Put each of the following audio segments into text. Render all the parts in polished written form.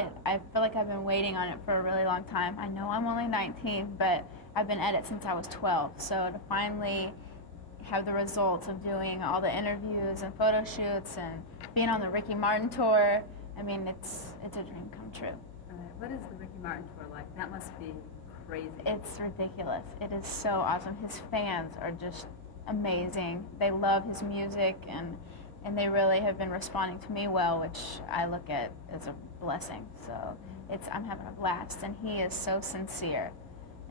it. I feel like I've been waiting on it for a really long time. I know I'm only 19, but I've been at it since I was 12. So to finally have the results of doing all the interviews and photo shoots and being on the Ricky Martin tour, I mean, it's a dream come true. What is the Ricky Martin tour like? That must be crazy. It's ridiculous. It is so awesome. His fans are just amazing. They love his music, and they really have been responding to me well, which I look at as a blessing. So I'm having a blast, and he is so sincere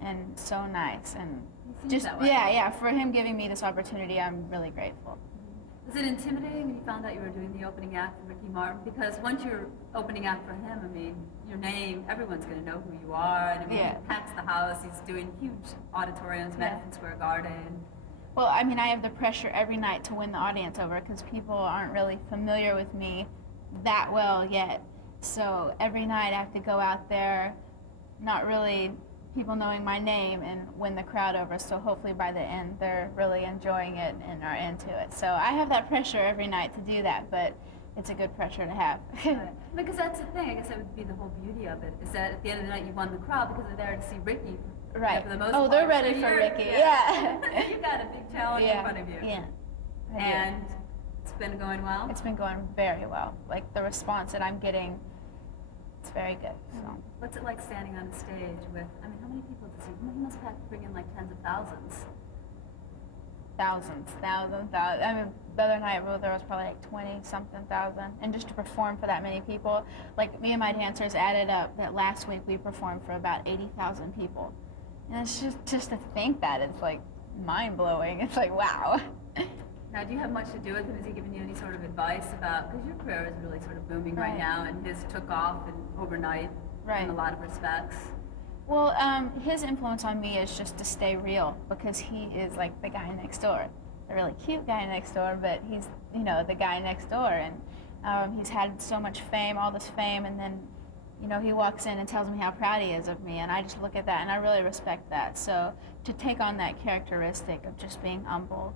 and so nice, and just for him giving me this opportunity, I'm really grateful. Was it intimidating when you found out you were doing the opening act for Ricky Martin? Because once you're opening act for him, I mean, your name, everyone's going to know who you are. And I mean, he packs the house. He's doing huge auditoriums, Madison Square Garden. Well, I mean, I have the pressure every night to win the audience over because people aren't really familiar with me that well yet. So every night I have to go out there, not really people knowing my name, and win the crowd over. So hopefully by the end they're really enjoying it and are into it. So I have that pressure every night to do that, but it's a good pressure to have. Right. Because that's the thing, I guess that would be the whole beauty of it, is that at the end of the night you won the crowd because they're there to see Ricky. Right. For the most part. They're ready for Ricky. Yeah. You got a big challenge in front of you. Yeah. And it's been going well? It's been going very well. Like the response that I'm getting, it's very good. So. What's it like standing on a stage with, I mean, how many people does he must have to bring in like tens of thousands. Thousands. I mean, the other night there was probably like 20-something thousand. And just to perform for that many people, like me and my dancers added up that last week we performed for about 80,000 people. And it's just to think that, it's like mind-blowing. It's like, wow. Now, do you have much to do with him? Has he given you any sort of advice about, because your career is really sort of booming right now, and his took off overnight in a lot of respects? Well, his influence on me is just to stay real, because he is like the guy next door. A really cute guy next door, but he's, the guy next door. And he's had so much fame, all this fame, and then, he walks in and tells me how proud he is of me, and I just look at that, and I really respect that. So to take on that characteristic of just being humble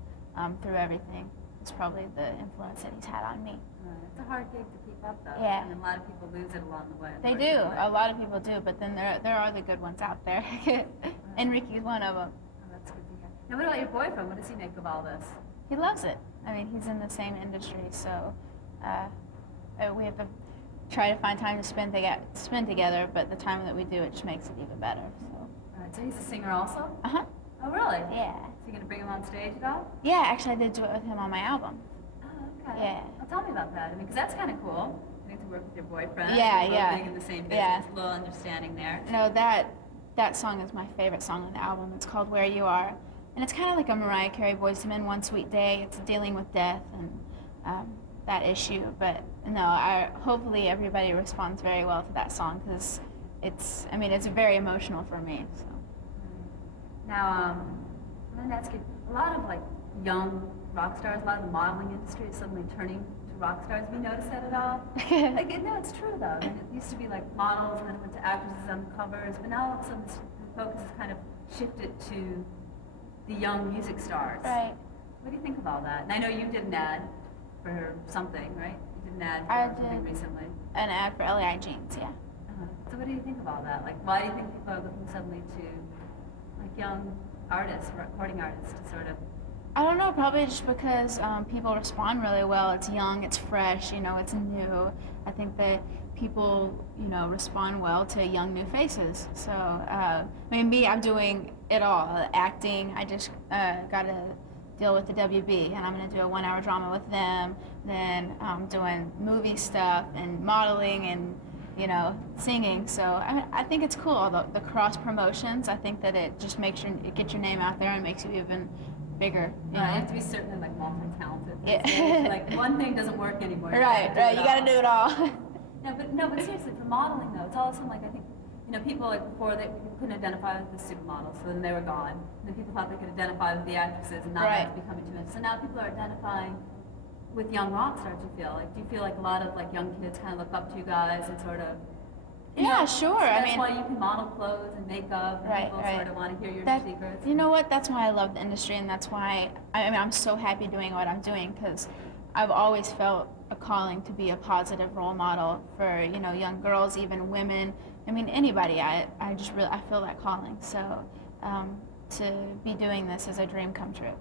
through everything is probably the influence that he's had on me. It's a hard gig to keep up, though. Yeah. And a lot of people lose it along the way. They do. A lot of people do, but then there are the good ones out there. And Ricky's one of them. Oh, that's good to hear. Now, what about your boyfriend? What does he make of all this? He loves it. I mean, he's in the same industry, so we have to try to find time to spend together, but the time that we do, it just makes it even better. So. All right, so he's a singer also? Uh-huh. Oh, really? Yeah. So you going to bring him on stage at all? Yeah, actually I did do it with him on my album. Oh, okay. Yeah. Well, tell me about that. I mean, because that's kind of cool. Getting to work with your boyfriend. Yeah. Being in the same business, a little understanding there. No, that song is my favorite song on the album. It's called Where You Are. And it's kind of like a Mariah Carey Boyz II Men One Sweet Day. It's dealing with death and that issue. But no, hopefully everybody responds very well to that song because it's very emotional for me. So. Now, I'm going to ask you, a lot of like young rock stars, a lot of the modeling industry is suddenly turning to rock stars. Have you noticed that at all? No, it's true though. I mean, it used to be like models and then it went to actresses on the covers, but now all of a sudden the focus has kind of shifted to the young music stars. Right. What do you think of all that? And I know you did an ad for something, right? You did an ad for something recently. An ad for LEI Jeans, yeah. So what do you think of all that? Like, why do you think people are looking suddenly to like young artists, recording artists, to sort of? I don't know, probably just because people respond really well. It's young, it's fresh, it's new. I think that people, respond well to young new faces. So, I'm doing it all. Acting, I just got to deal with the WB, and I'm going to do a 1-hour drama with them. Then I'm doing movie stuff and modeling and, singing. So I think it's cool, the cross promotions. I think that it just makes it gets your name out there and makes you even bigger. You have to be certainly like multi-talented. Yeah. Like one thing doesn't work anymore. Right. You got to do it all. But seriously, for modeling though, it's all of a sudden like I think, people like before they couldn't identify with the supermodels, so then they were gone. And then people thought they could identify with the actresses, and now that's becoming too much. So now people are identifying with young rock stars. Do you feel like a lot of like young kids kind of look up to you guys and sort of? Sure. So that's why you can model clothes and makeup, and people sort of want to hear your secrets. You know what? That's why I love the industry, and that's why I'm so happy doing what I'm doing because I've always felt a calling to be a positive role model for, you know, young girls, even women. I mean, anybody. I feel that calling. So to be doing this is a dream come true.